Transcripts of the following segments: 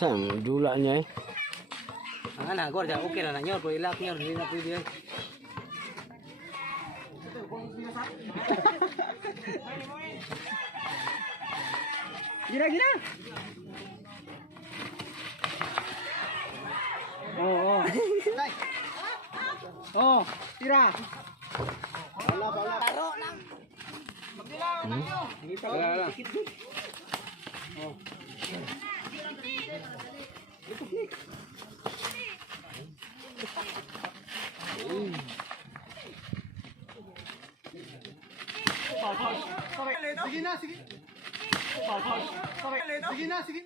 Saan dula niya eh? Ang anak, gor, okay na nyo. Kung ilaki nyo, hindi na pwede eh. Gina, gina! Oh. Oh, tira! Bala. Taro lang! Wala. Oh. Sige.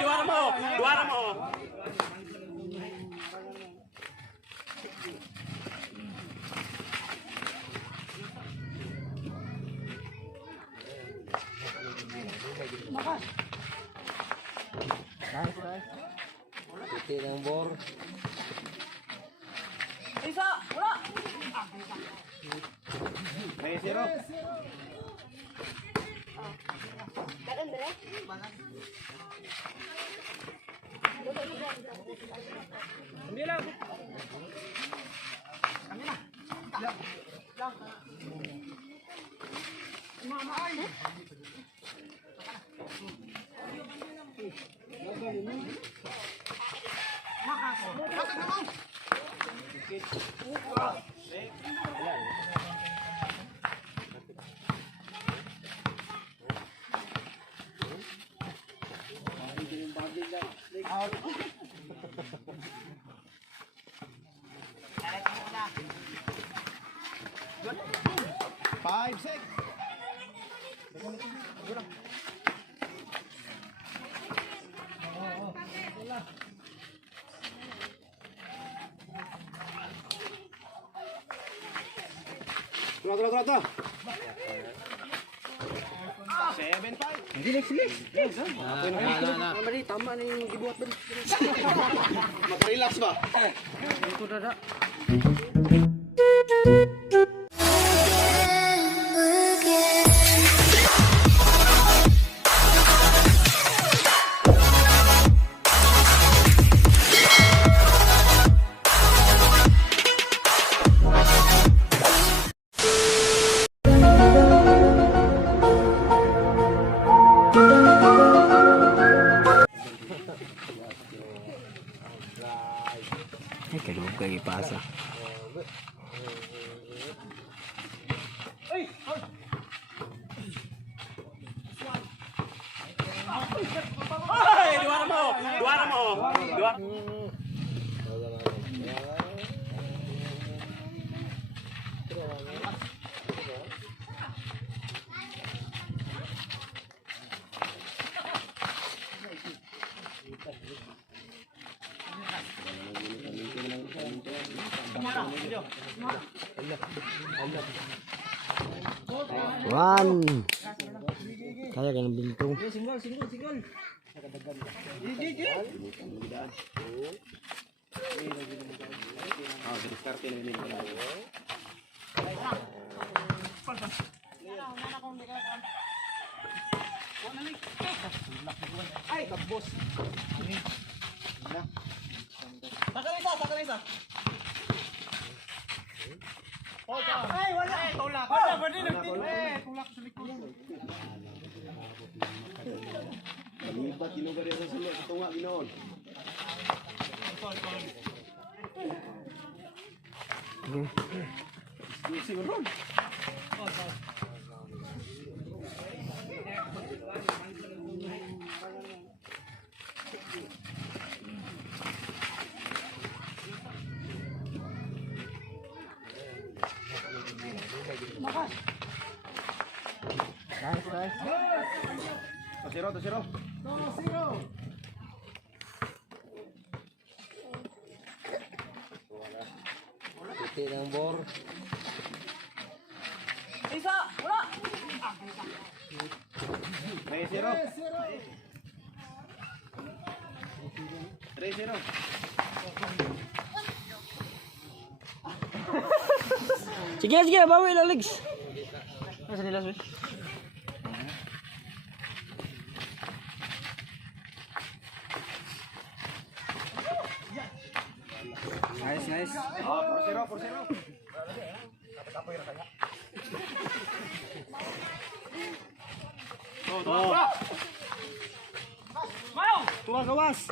Dua mo. Piti ng bor. Isa! Wala! May zero. Karon dire? Hindi lang. Mama ay. Five, six. Tulah. 7-5. Sige. Tama na yung gibuhat doon. Mag-relax ba? Ito dada. Ay, kadugay kayo ipasa. Ay, dua na mo. One. Kaya ka ng bintong. Single. Ay, kabos. Sakal isa. Ay, wala. Tulak. Wala, pwede nagtin. Tulak sa likod. Libat kinuha rin sa sulod. Ito nga ginoon. Exclusive ron. Nice. 2-0. Piti ng bor. Isa! Wala! 3-0. 3-0. Sige, sige, bawi na legs. Nasa nila, Swiss? Nice, nice. Oh, 4-0, 4-0. Tuwa kawas.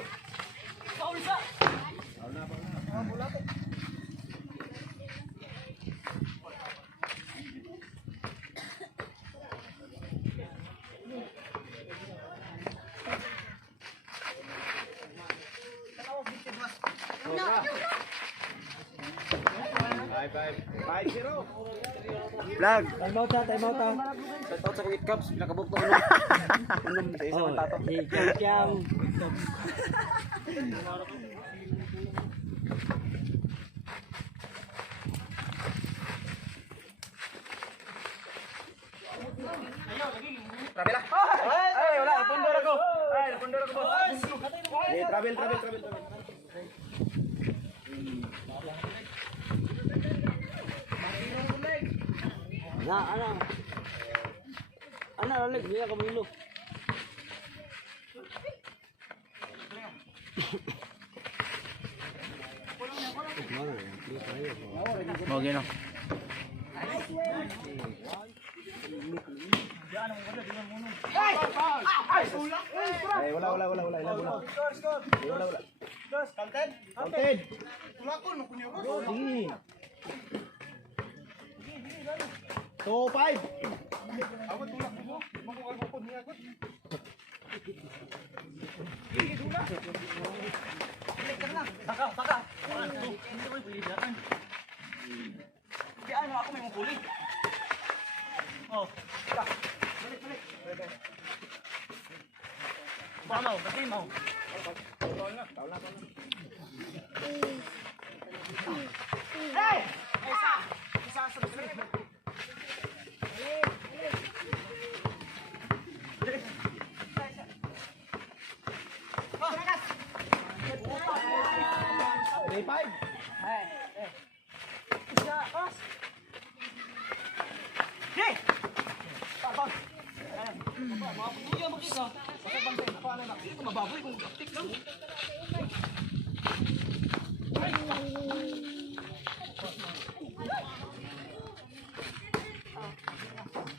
Vlog. Time out ha, time out ha. Shout out sa Kuwait Cups. Pinakabok to ulo. Ulo sa isang tato. Si Kyang. Travel ah. Ay, wala. Napundor ako. Ay, napundor ako, boss. Travel. Ana, lalig, niya kamilo. Mau gino. Ay, wala. Wala. Counted. Sige. 2-5.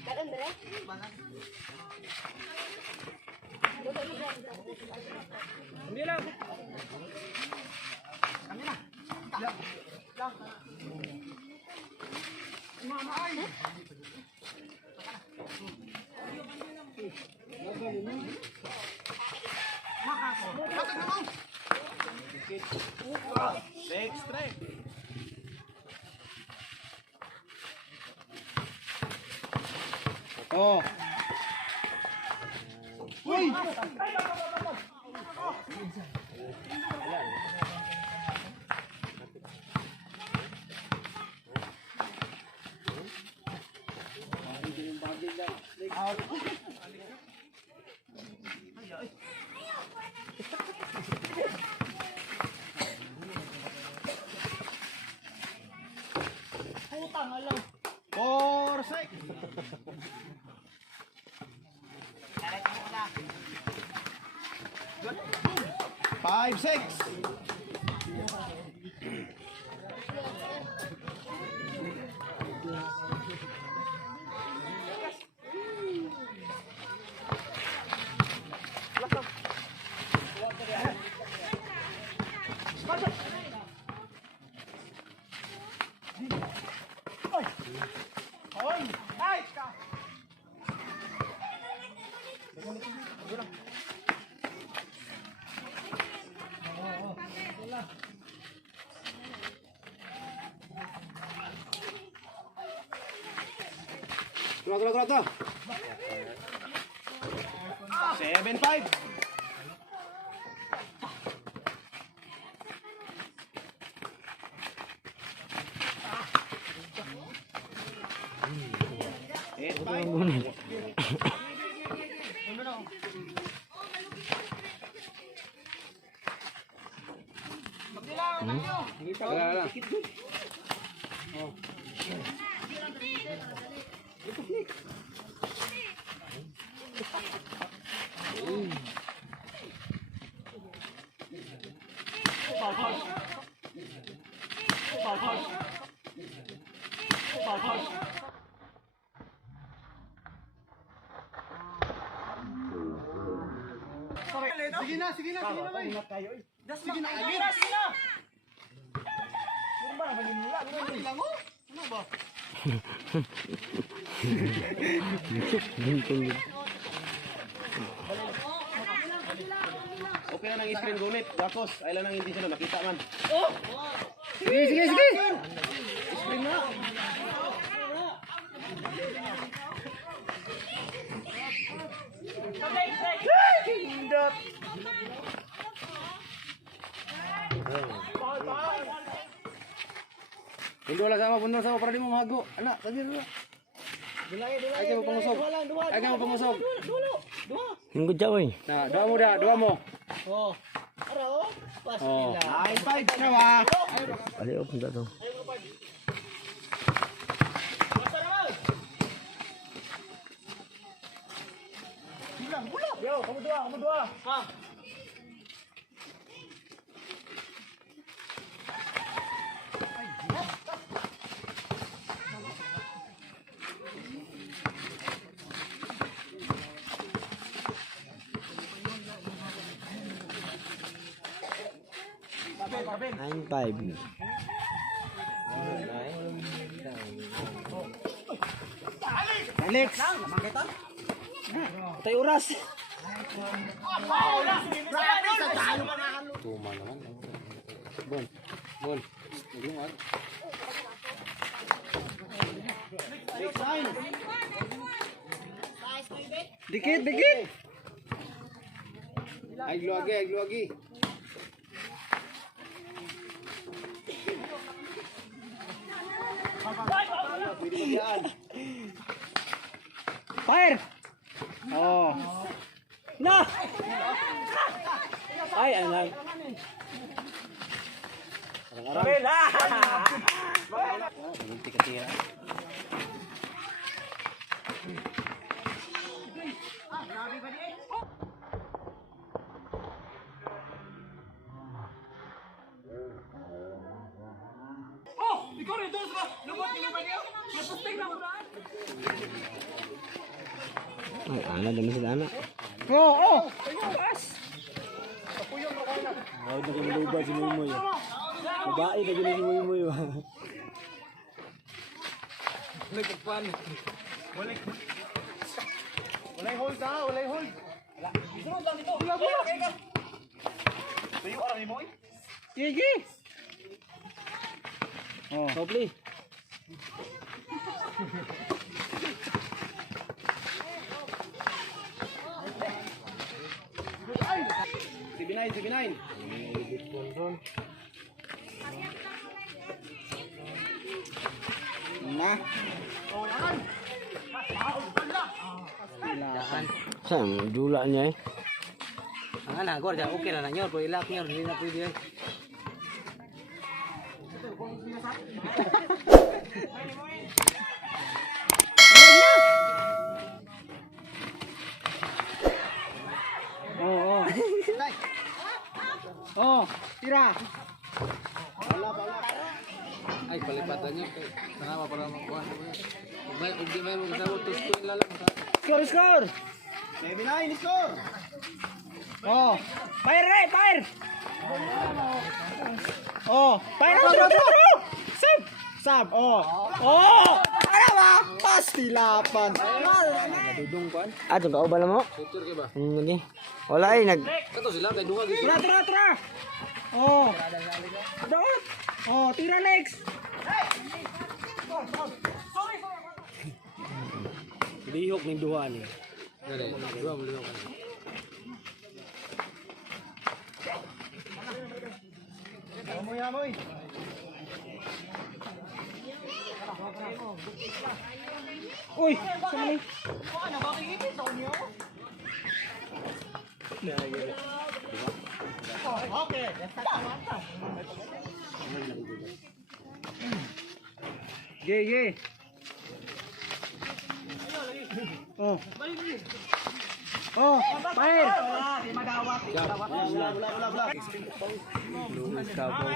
Karon dire. Next strike. Oh. Uy! Four, six. 5-6. Tulo. 7-5.8-5. Wala. Sige na, sige na, boy. Sige na, alis. Ano ba? Okay na nang screen gunit. Tapos, ay lang nang hindi sila makita man. Sige, sige, sige. Screen na. Hindot. Pundo lang sama para di mo mahago. Anak, sabi na. Ay kayo pangusog. Ay kayo pangusog. Hinggo dyan, oy. Nah, doa mo. Oh. Oh. Ay, five na ba? Ali, oh, punta to. Yo, kamu dua. Ha. Nine, five. Alex. Patay oras. Tuma naman. Bon. Bon. Lungan. Dikit, dikit. Ay luagi. Fire. Oh. Na! Ay, anak. Sabel, Munti ka tira. Ay, anak, dami sila anak. Oh. Ay, nagkamalubad si Muymoy. Babae, nagkamalubad si Muymoy. Walay hold ha, walay hold. Sunod lang dito. Bula. Tuyo ara nimo. Sige. Oh. Hopefully. CB9. Na. Saan? Dula niya eh. Ang anak ko, okay na nanyor, pero ilak nyor, hindi na pwede. Oh. Oh, tira. Ay, palipatan nyo. Tanga para makuha. Kung di may magkasabot, tuskoy lalang. Score. CB9, score. Oh. Fire. Oh, throw. Sab. Oh. Ano ba? Pastilapan. Dudong kan? Ah, itong kauban mo? Tutur ka ba? Hindi. Wala eh, Kato sila, kay dunga gitu. Tira. Oh. Doon. Oh, tira next. Lihok ng duha niya. Dali, dua mo liho ka. Amoy. Uy, sali. Okay. Ge. Oh. Oh, pair. Luis Cabo.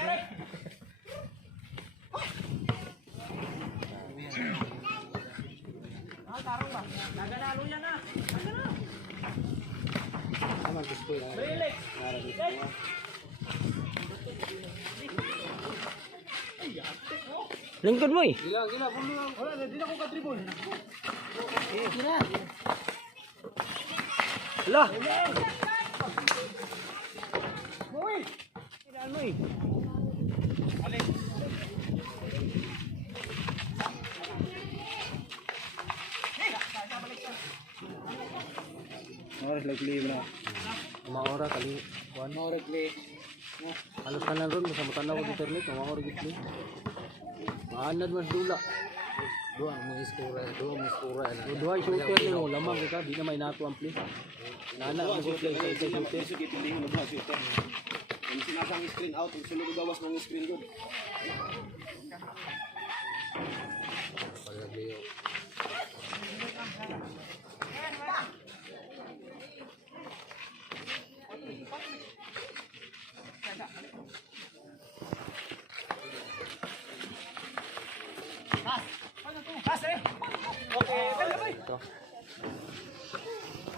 Lingkod mo eh. Gila, puno lang. Wala, di na ko ka-dribble. Hala. Kailan mo eh. Oras likely na. Maora kali. One more likely. Halos kanan ron sa matanaw ko internet, maora gid. Maanad mas dula. Dua mo iskura. Duha shooter ni mo lamang ka di na may nato ang play. Nana mo ko play sa shooter. Sige, tinding mo na shooter. Ang sinasang screen out, ang sunod gawas ng screen doon. Paglayo.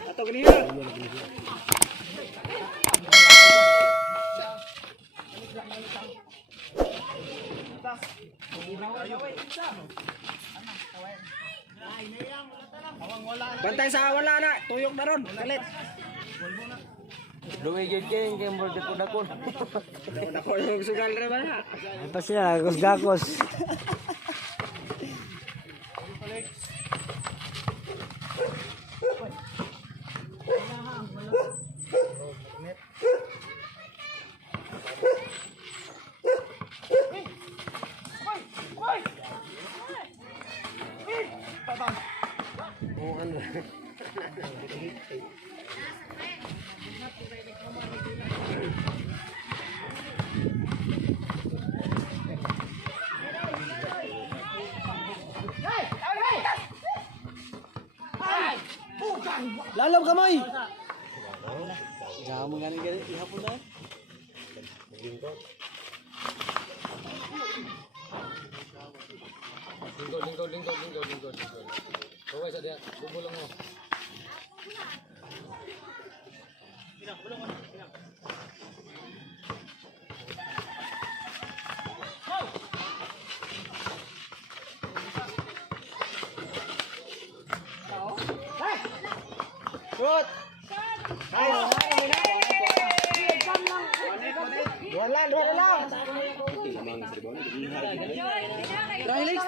Ato ganyan. Bantay sa wala na, tuyok na ron, kalit. Luwi gyud kay mo dako. Ako yung sugal ra ba na? Pa siya gakos. Lalaw kamay. Jangan mengani gani ihapon na. Lingkod. Kaway sa dia, bubulong mo. Shoot. Dua lang. Relax.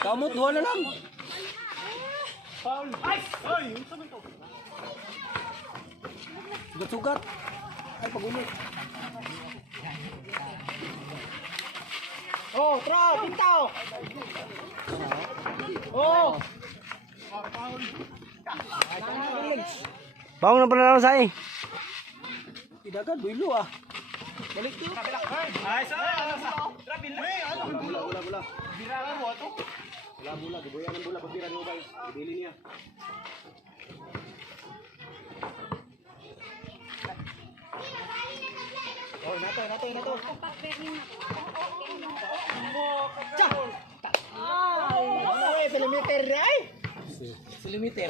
Kamot duha na lang. Sugat. Ay pagunit. Oh, throw, pintaw. Oh. Bawang na pala lang sa eh. Tidagan dulo ah. Balik tu. Bola, diboyan ng bola, pagtira niyo guys. Ibili niya. Oh, nato. Ay, kilometer ay. Kilometer.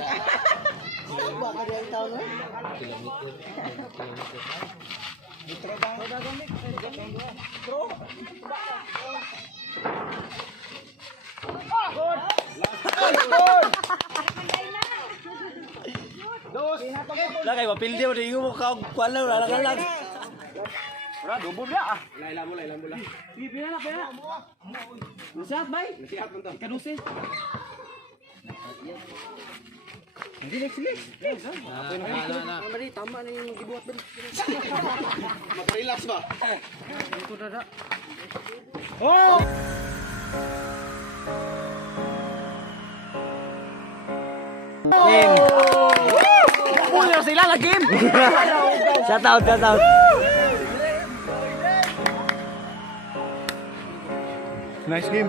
Baka dia tahu no. Lah kay mapildi mo di mo ka kuan lang lang. Ora double dia ah. Lailan bola. Pina. Nasihat bay. Nasihat man to. Kadusi. Relax. Na. Mari tama na yung gibuhat din. Makarelax ba? Ito dada. Oh! Game. Pero sila lagim. Shout out, shout out. Nice game.